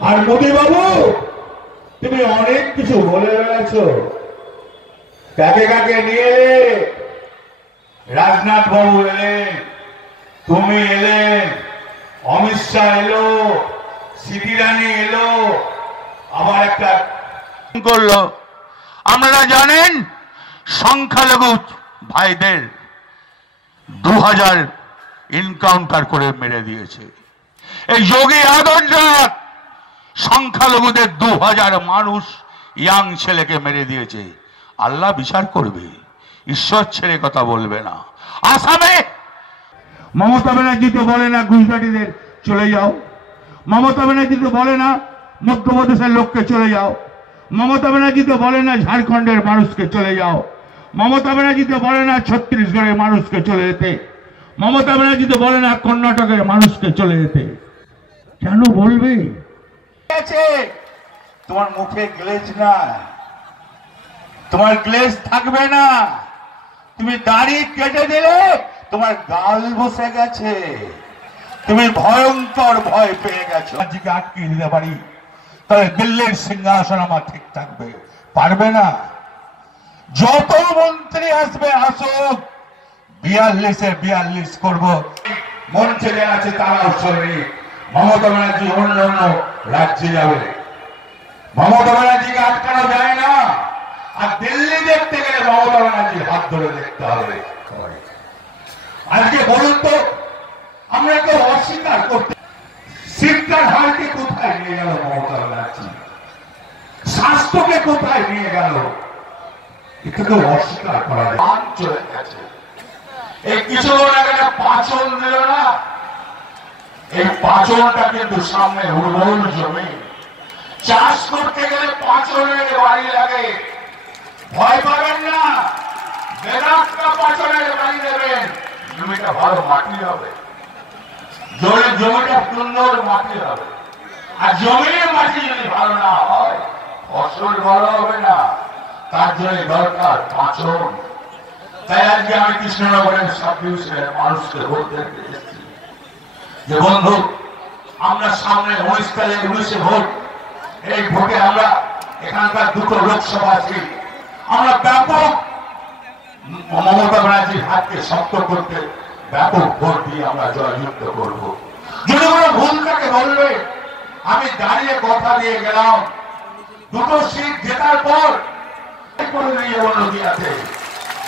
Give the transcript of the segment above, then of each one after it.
আর মোদী বাবু তুমি অনেক কিছু বলে বেড়াচ্ছ। কাকে কাকে নিয়ে এলে? রাজনাথ বাবু এলেন, তুমি এলেন, অমিত শাহ এলো সিটি রানী এলো, আবার একটা করল। আপনারা জানেন, সংখ্যালঘু ভাইদের দু হাজার ইনকাউন্টার করে মেরে দিয়েছে। এই যোগী আদরনাথ সংখ্যালঘুদের দু হাজার মানুষ ইয়াং ছেলেকে মেরে দিয়েছে। আল্লাহ বিচার করবে। ঈশ্বর ছেড়ে কথা বলবে না। আসামে মমতা ব্যানার্জি তো বলে না, গুজরাটিদের চলে যাও। মমতা ব্যানার্জি তো বলে না, মধ্যপ্রদেশের লোককে চলে যাও। মমতা ব্যানার্জি তো বলে না, ঝাড়খণ্ডের মানুষকে চলে যাও। মমতা ব্যানার্জি তো বলে না, ছত্তিশগড়ের মানুষকে চলে যেতে। মমতা ব্যানার্জি তো বলে না, কর্ণাটকের মানুষকে চলে যেতে। কেন বলবে? আছে তোমার মুখে গ্লেজ না। তোমার গ্লেজ থাকবে না। তুমি দাড়ি কেটে দিলে তোমার গাল বসে গেছে। তুমি ভয়ঙ্কর ভয় পেয়ে গেছো। আজকে আটকে দিতে পারি। তাহলে দিল্লির সিংহাসন আমার ঠিক থাকবে। পারবে না। যত মন্ত্রী আসবে আসুক। বিয়াল্লিশে বিয়াল্লিশ করব। যে আছে তারাও শরীর। মমতা ব্যানার্জি অন্য অন্য রাজ্যে যাবে। মমতা ব্যানার্জিকে আটকানো যায় না। আর দিল্লি দেখতে গেলে মমতা ব্যানার্জির হাত ধরে দেখতে হবে। আজকে বলুন তো, আমরা কেউ অস্বীকার করতে শিক্ষার হারকে কোথায় নিয়ে গেল মমতা ব্যানার্জি? স্বাস্থ্যকে কোথায় নিয়ে গেল? এটা কেউ অস্বীকার করা যায়। চলে গেছে। এই কিছুক্ষণ আগে দিল না। এই পাচনটা কিন্তু সামনে উর্বর জমি। চাষ করতে গেলে পাচনের বাড়ি লাগে। ভয় পাবেন না। বেদাক্কা পাচনের বাড়ি দেবেন। জমিটা ভালো মাটি হবে। জলে জমিটা সুন্দর মাটি হবে। আর জমির মাটি যদি ভালো না হয়, ফসল ভালো হবে না। তার জন্য দরকার পাচন তাই আজকে আমি কৃষ্ণনগরের সব ডিভিশনের মানুষকে বলতে এসেছি। যে বন্ধু, আমরা সামনে উনিশ তারিখ উনিশে ভোট। এই ভোটে আমরা এখানকার দুটো লোকসভা সিট আমরা ব্যাপক মমতা ব্যানার্জির হাতকে শক্ত করতে ব্যাপক ভোট দিয়ে আমরা জয়যুক্ত করব। যদি কোনো ভুল থাকে বলবে, আমি দাঁড়িয়ে কথা দিয়ে গেলাম। দুটো সিট জেতার পর করে নিয়ে যাব নদীয়াতে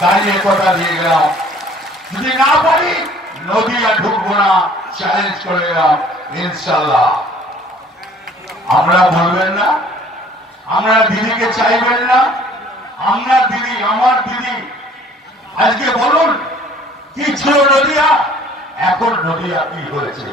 দাঁড়িয়ে কথা দিয়ে গেলাম। যদি না পারি নদীয়া ঢুকবো না চ্যালেঞ্জ করে গেলাম ইনশাল্লাহ। আমরা বলবেন না, আমরা দিদিকে চাইবেন না, আমরা দিদি, আমার দিদি। আজকে বলুন, কি ছিল নদিয়া? এখন নদিয়া কি হয়েছে?